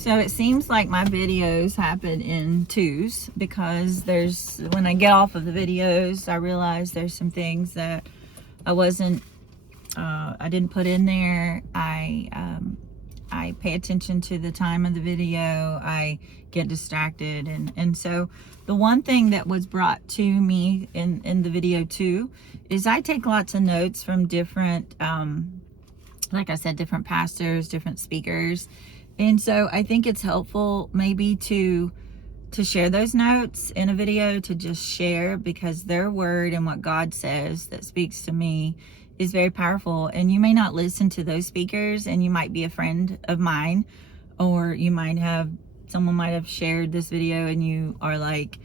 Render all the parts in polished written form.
So it seems like my videos happen in twos, because when I get off of the videos, I realize there's some things that I didn't put in there. I pay attention to the time of the video. I get distracted. And so the one thing that was brought to me in the video too, is I take lots of notes from different, like I said, different pastors, different speakers. And so I think it's helpful maybe to share those notes in a video, to just share, because their word and what God says that speaks to me is very powerful. And you may not listen to those speakers, and you might be a friend of mine, or someone might have shared this video and you are like,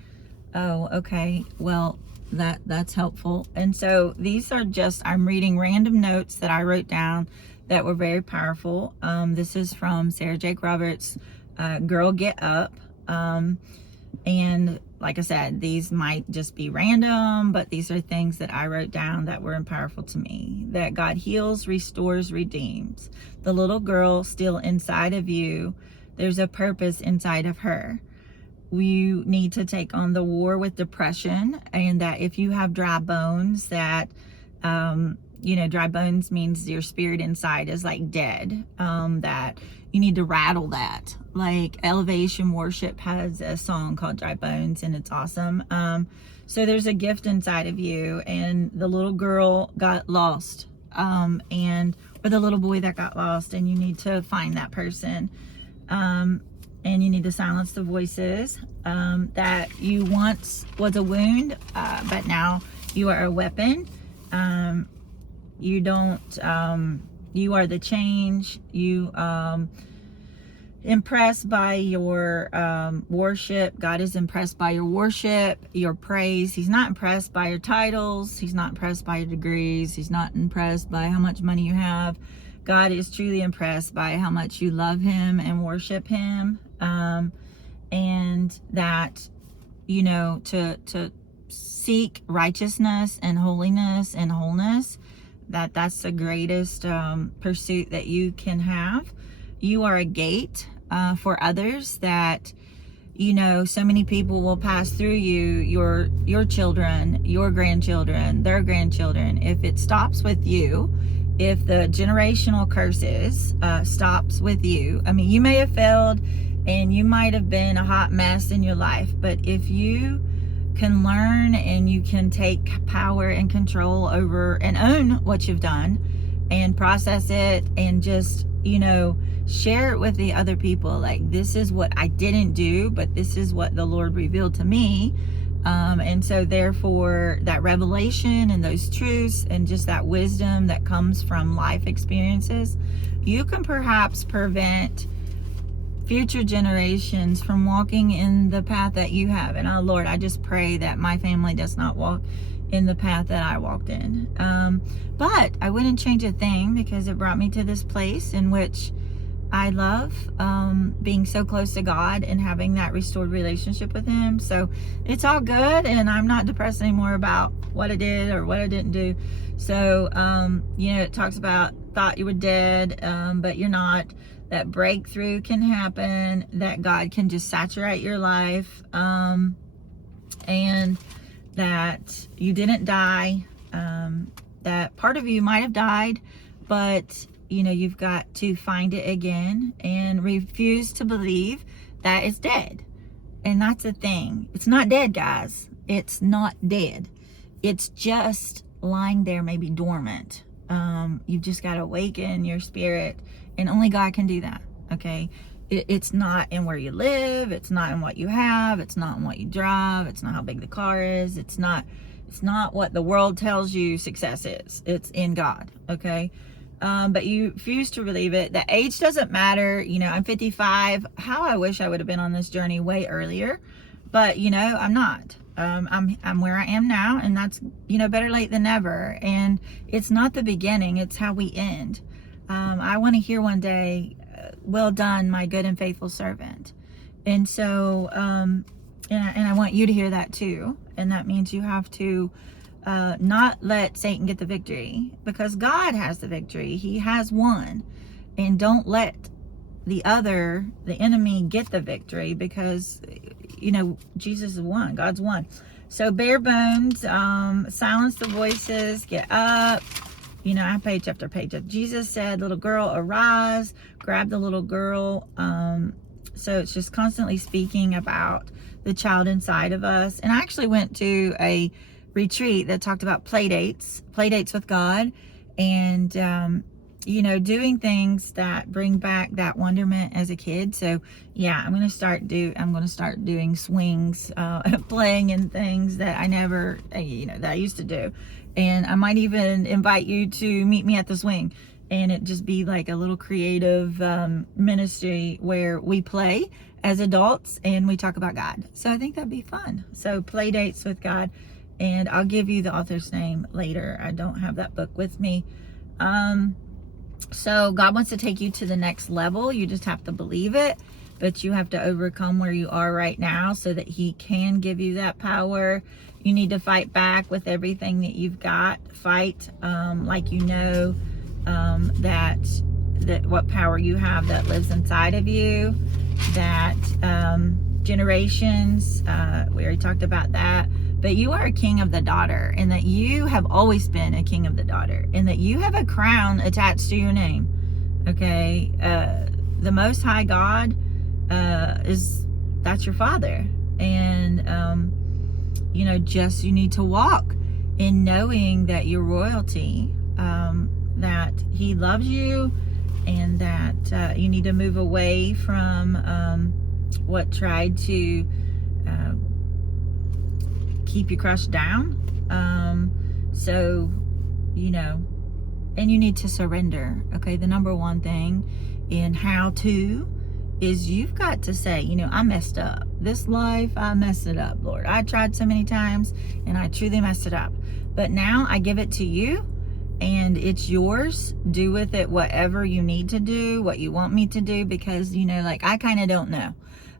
oh, okay, well, that's helpful. And so these are I'm reading random notes that I wrote down that were very powerful. This is from Sarah Jakes Roberts, Girl Get Up. And like I said, these might just be random, but these are things that I wrote down that were powerful to me. That God heals, restores, redeems. The little girl still inside of you, there's a purpose inside of her. You need to take on the war with depression, and that if you have dry bones, that dry bones means your spirit inside is like dead, that you need to rattle that. Like Elevation Worship has a song called Dry Bones, and it's awesome. So there's a gift inside of you, and the little girl got lost, or the little boy that got lost, and you need to find that person. And you need to silence the voices, that you once was a wound, but now you are a weapon. You are the change. You impressed by your worship. God is impressed by your worship, your praise. He's not impressed by your titles. He's not impressed by your degrees. He's not impressed by how much money you have. God is truly impressed by how much you love him and worship him. And that, to seek righteousness and holiness and wholeness, that's the greatest pursuit that you can have. You are a gate for others, that so many people will pass through you, your children, your grandchildren, their grandchildren. If it stops with you, if the generational curses stops with you, I mean, you may have failed and you might have been a hot mess in your life, but if you can learn and you can take power and control over and own what you've done and process it, and just share it with the other people, like, this is what I didn't do, but this is what the Lord revealed to me. And so therefore that revelation and those truths and just that wisdom that comes from life experiences, you can perhaps prevent future generations from walking in the path that you have. And oh Lord, I just pray that my family does not walk in the path that I walked in. But I wouldn't change a thing, because it brought me to this place in which I love being so close to God and having that restored relationship with him. So it's all good, and I'm not depressed anymore about what I did or what I didn't do. So it talks about thought you were dead, but you're not. That breakthrough can happen, that God can just saturate your life, and that you didn't die, that part of you might have died, but you've got to find it again and refuse to believe that it's dead. And that's the thing. It's not dead, guys. It's not dead. It's just lying there, maybe dormant. You've just got to awaken your spirit, and only God can do that. Okay. It's not in where you live. It's not in what you have. It's not in what you drive. It's not how big the car is. It's not what the world tells you success is. It's in God. Okay. But you refuse to believe it. The age doesn't matter. I'm 55. How I wish I would have been on this journey way earlier, but I'm not. I'm where I am now, and that's, better late than never. And it's not the beginning, it's how we end. I want to hear one day, well done, my good and faithful servant. And so, and I want you to hear that too. And that means you have to not let Satan get the victory, because God has the victory. He has won. And don't let the enemy get the victory, because Jesus is one, God's one. So bare bones, silence the voices, get up. I page after page of Jesus said, little girl, arise, grab the little girl. So it's just constantly speaking about the child inside of us. And I actually went to a retreat that talked about play dates with God, and doing things that bring back that wonderment as a kid. So yeah, I'm gonna start doing swings, playing in things that I never that I used to do. And I might even invite you to meet me at the swing, and it just be like a little creative ministry where we play as adults and we talk about God. So I think that'd be fun. So play dates with God, and I'll give you the author's name later. I don't have that book with me. So God wants to take you to the next level. You just have to believe it, but you have to overcome where you are right now so that He can give you that power. You need to fight back with everything that you've got. Fight like that what power you have that lives inside of you. That generations, we already talked about that. But you are a king of the daughter, and that you have always been a king of the daughter, and that you have a crown attached to your name. Okay, the Most High God that's your Father, and you need to walk in knowing that you're royalty, that He loves you, and that you need to move away from what tried to keep you crushed down. And you need to surrender. Okay, the number one thing in how to is you've got to say, I messed up. This life, I messed it up, Lord. I tried so many times and I truly messed it up. But now I give it to you, and it's yours. Do with it whatever you need to do, what you want me to do, because I kind of don't know.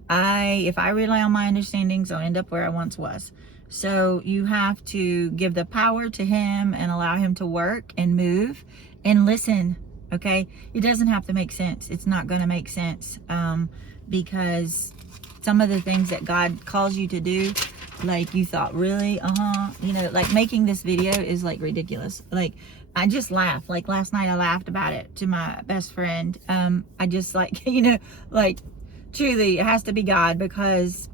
If I rely on my understandings, I'll end up where I once was. So you have to give the power to Him and allow Him to work and move and listen. Okay, it doesn't have to make sense. It's not going to make sense, because some of the things that God calls you to do, like you thought, really, like making this video is like ridiculous. Like I just laugh. Like last night I laughed about it to my best friend. I just like truly it has to be God, because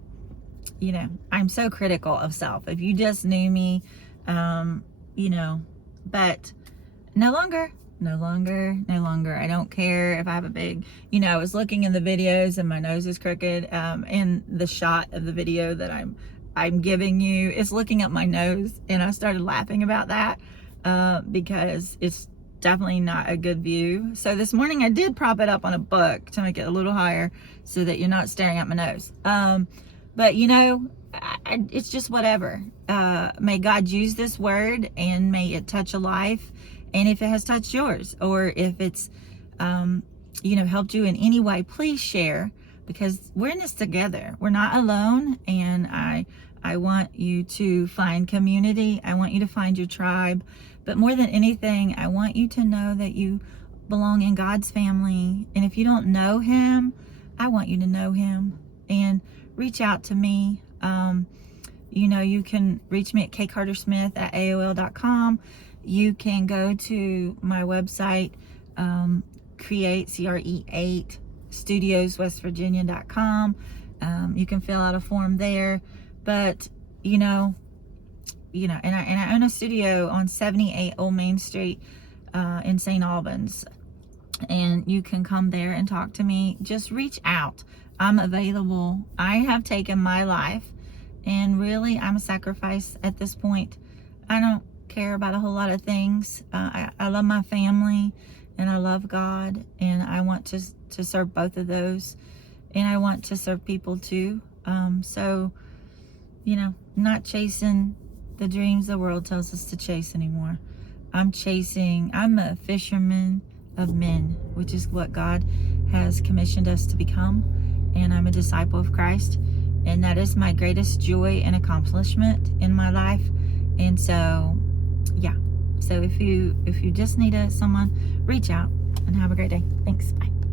I'm so critical of self. If you just knew me, but no longer. I don't care if I have a big, I was looking in the videos and my nose is crooked. In the shot of the video that I'm giving you, it's looking up my nose, and I started laughing about that, because it's definitely not a good view. So this morning I did prop it up on a book to make it a little higher so that you're not staring at my nose. But it's just whatever. May God use this word, and may it touch a life. And if it has touched yours, or if it's, helped you in any way, please share, because we're in this together. We're not alone. And I want you to find community. I want you to find your tribe. But more than anything, I want you to know that you belong in God's family. And if you don't know Him, I want you to know Him. And reach out to me. You can reach me at kcartersmith@aol.com. You can go to my website, create studioswestvirginia.com. You can fill out a form there. But and I own a studio on 78 Old Main Street in St. Albans, and you can come there and talk to me. Just reach out. I'm available. I have taken my life, and really I'm a sacrifice at this point. I don't care about a whole lot of things. I love my family, and I love God, and I want to serve both of those, and I want to serve people too. So not chasing the dreams the world tells us to chase anymore. I'm a fisherman of men, which is what God has commissioned us to become. And I'm a disciple of Christ, and that is my greatest joy and accomplishment in my life. And so if you just need someone, reach out, and have a great day. Thanks. Bye.